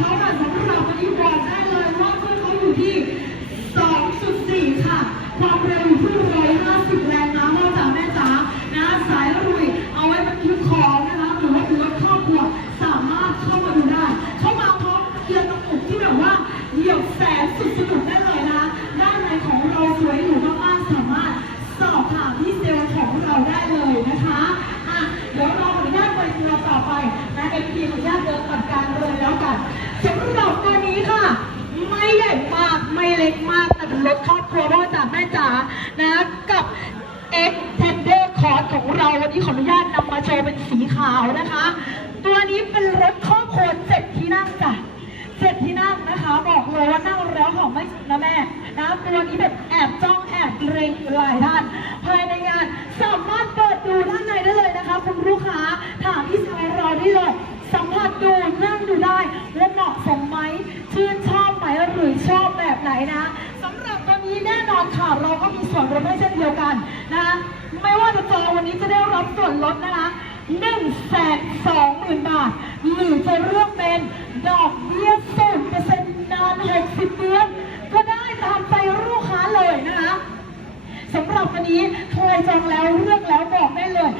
เขาผ่านทางเราไปยิงก่อนได้เลยเพราะว่อเขาอยู่ที่ 2.4 ค่ะ ความเร็วอยู่ที่150 แรงม้าพ่จ๋าแม่จ๋านะสายลุยเอาไว้บรรทุกของนะหรือว่าถือรถครอบครัวสามารถเข้ามาดูได้ เข้ามาพร้อเกียร์กระปุกที่แบบว่าเหยียบแสนสุดสนุกได้เลยนะด้านในของเราสวยหรูมากสามารถสอบถามที่เซลล์ของเราได้เลยนะคะ ไปตัวต่อไปนะเอ็มพีขออนุญาตเดินก่อนการเลยแล้วกันสำหรับตัวนี้ค่ะ ไม่ใหญ่มากไม่เล็กมากแต่เป็นรถครอบครัวพ่อจ๋าแม่จ๋านะกับ X Tender c o r s ของเราวันนี้ขออนุญาตนำมาโชว์เป็นสีขาวนะคะ ตัวนี้เป็นรถครอบครัวเจ็ดที่นั่งจ้ะเจ็ดที่นั่งนะคะ บอกเลยว่านั่งแล้วของไม่นะแม่นะตัวนี้แบบแอบจ้องแอบเกรงหลายท่าน สัมผัสดูนั่งดูได้ว่าเหมาะสมไหมชื่นชอบไหมหรือชอบแบบไหนนะสำหรับตัวนี้แน่นอนค่ะเราก็มีส่วนลดให้เช่นเดียวกันนะคะไม่ว่าจะจองวันนี้จะได้รับส่วนลดนะคะ1นึ่งแสนสองหมื่นบาท หรือจะเลือกเป็นดอกเบี้ยศูนย์เปอร์เซ็นต์นาน60เดือนก็ได้ตามใจลูกค้าเลยนะคะสำหรับวันนี้ใครจองแล้วเลือกแล้วบอกได้เลย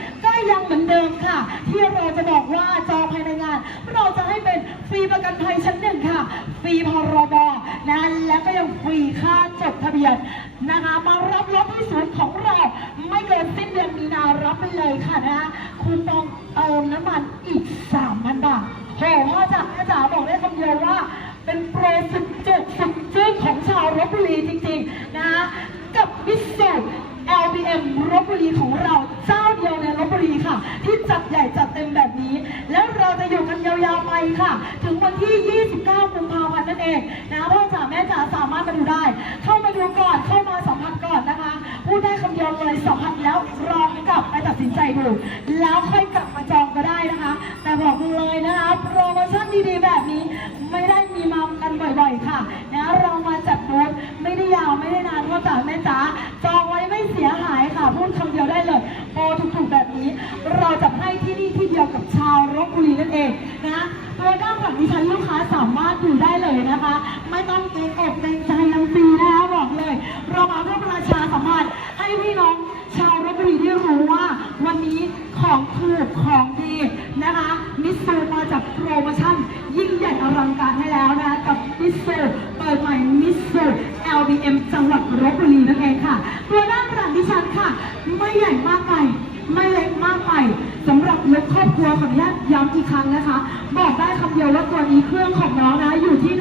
ยังเหมือนเดิมค่ะ ที่เราจะบอกว่าจอภายในงาน เราจะให้เป็นฟรีประกันภัยชั้นหนึ่งค่ะ ฟรีพรบนะและก็ยังฟรีค่าจดทะเบียนนะคะ มารับรถที่ศูนย์ของเรา ไม่เกินสิ้นเดือนมีนารับไปเลยค่ะนะคะคูปองเติมน้ำมันอีก 3,000 บาทโหพ่อจ๋าแม่จ๋าบอกได้คำเดียวว่า เป็นโปรสุดจุกสุดจึ้งของชาวลบบุรีจริงๆ นะคะกับมิสซู LBM ลบบุรีของเราเจ้าเดียวในลบบุรีค่ะ ที่จัดใหญ่จัดเต็มแบบนี้ แล้วเราจะอยู่กันยาวๆไปค่ะ ถึงวันที่ 29 กุมภาพันธ์นั่นเองนะพ่อจ๋าแม่จ๋าสามารถมาดูได้ เข้ามาดูก่อนเข้ามาสัมผัสก่อนนะคะพูดได้คำเดียวเลยสัมผัสแล้วลองกลับไปตัดสินใจดู แล้วค่อยกลับมาจองก็ได้นะคะ แต่บอกเลยนะคะโปรโมชั่นดีๆแบบนี้ ไม่ได้มีมากันบ่อยๆค่ะนะเรามาจัดบูธไม่ได้ยาวไม่ได้นานพ่อจ๋าแม่จ๋า ที่นี่ที่เดียวกับชาวลบบุรีนั่นเองนะตัวด้านหลังดิฉันลูกค้าสามารถดูได้เลยนะคะ ไม่ต้องเกรงอกเกรงใจยังฟรีนะคะบอกเลย เรามาเพื่อประชาสัมพันธ์ให้พี่น้องชาวลบบุรีได้รู้ว่า วันนี้ของถูกของดีนะคะมิสซูมาจากโปรโมชั่น ยิ่งใหญ่อลังการให้แล้วนะคะกับมิสซูเปิดใหม่มิสซู LBM จังหวัดลบบุรีนั่นเองค่ะตัวด้านหลังดิฉันค่ะ ไม่ใหญ่มากไป ไม่เล็กมากไปสำห รับรถครอบครัวขออนุญาตย้ำอีกครั้งนะคะ บอกได้คำเดียวว่าตัวนี้เครื่องของน้องนะอยู่ที่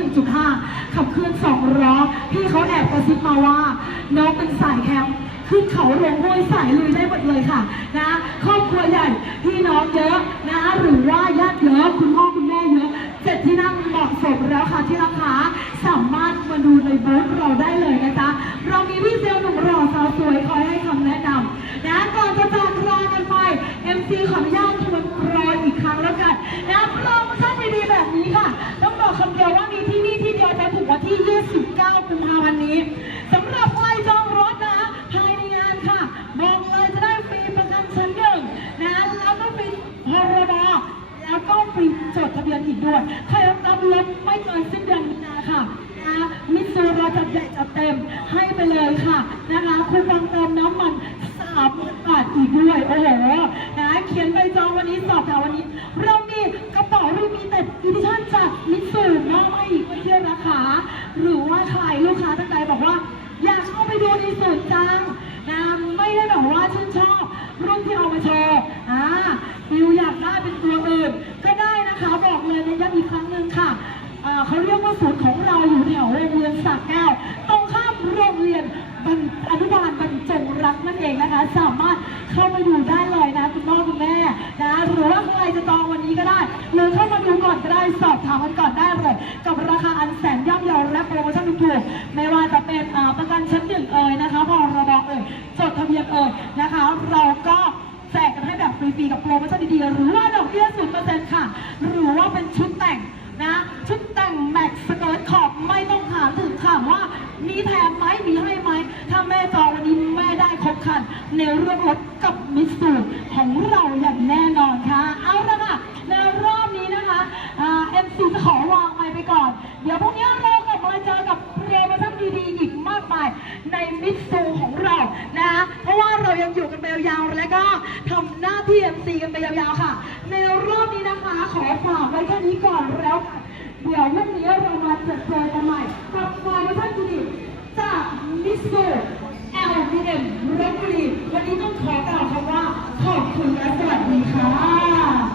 1.5 ขับเคลื่อน2ล้อพี่เขาแอบกระซิบมาว่า น้องเป็นสายแคมป์ขึ้นเขาลงห้วยสายลุยได้หมดเลยค่ะนะครอบครัวใหญ่พี่น้องเยอะนะหรือว่าญาติเยอะคุณพ่อคุณแม่เยอะเจ็ดที่นั่งเหมาะสมแล้วค่ะที่ราคาสามารถมาดูในบูธเราได้เลยนะจ๊ะ กันนะโปรโมชั่นดีๆแบบนี้ค่ะ ต้องบอกคำเดียวว่ามีที่นี่ที่เดียวจะถึงวันที่ 29 กุมภาพันธ์นี้สำหรับใครจองรถนะภายในงานค่ะบอกเลยจะได้ฟรีประกันชั้นหนึ่งนะแล้วก็ฟรีพรบแล้วก็ฟรีจดทะเบียนอีกด้วยใครรับรถไม่เกินสิ้นเดือนมีนาค่ะนะมิตซูเราจะใหญ่จะเต็มให้ไปเลยค่ะนะคะคูปองเติมน้ำมันสามบาทอีกด้วย โอ้โหนะเขียนใบจองวันนี้สอบถามวันนี้เรามีกระเป๋ารีมีแต่ดิจิทัลจากมิตซูมอบให้อีกเพื่อนนะคะ ถ่าใครลูกค้าท่านใดบอกว่า อยากเข้าไปดูในศูนย์จังนะไม่ได้แบบว่าชื่นชอบรุ่นที่เอามาโชว์อ่าฟิวอยากได้เป็นตัวอื่น ก็ได้นะคะบอกเลยในย้ำอีกครั้งหนึ่งค่ะอ่าเขาเรียกว่าศูนย์ของเราอยู่แถวโรงเรียนสักแก้วตรงข้ามโรงเรียนบรรอนุบาลบรรจงรักนั่นเองนะคะ สามารถเข้าไปดูได้เลยนะคุณพ่อคุณแม่นะหรือว่าใครจะจองวันนี้ก็ได้ หรือเข้ามาดูก่อนก็ได้สอบถามกันก่อนได้เลย กับราคาอันแสน ถูก ไม่ว่าจะเป็นประกันชั้นหนึ่งเอ่ยนะคะพรบเอ่ยจดทะเบียนเอ่ยนะคะ เราก็แจกกันให้แบบฟรีๆกับโปรโมชั่นดีๆหรือว่าดอกเบี้ยศูนย์เปอร์เซ็นต์ค่ะ หรือว่าเป็นชุดแต่งนะชุดแต่งแม็กสเกิร์ตขอบไม่ต้องถามถึงค่ะว่ามีแถมไหมมีให้ไหม ถ้าแม่จองวันนี้แม่ได้ครบคัน ในเรื่องรถกับมิสซูของเราอย่าง งอยู่กันไปยาวๆและก็ทำหน้าที่ MC กันไปยาวๆค่ะ ในรอบนี้นะคะขอฝากไว้แค่นี้ก่อนแล้วเดี๋ยววันนี้เรามาเจอเจอกันใหม่กับโปรโมท่านดีจากมิสโกเอลบีเอ็มรบุรีวันนี้ต้องขอกล่าวคำว่าขอบคุณและสวัสดีค่ะ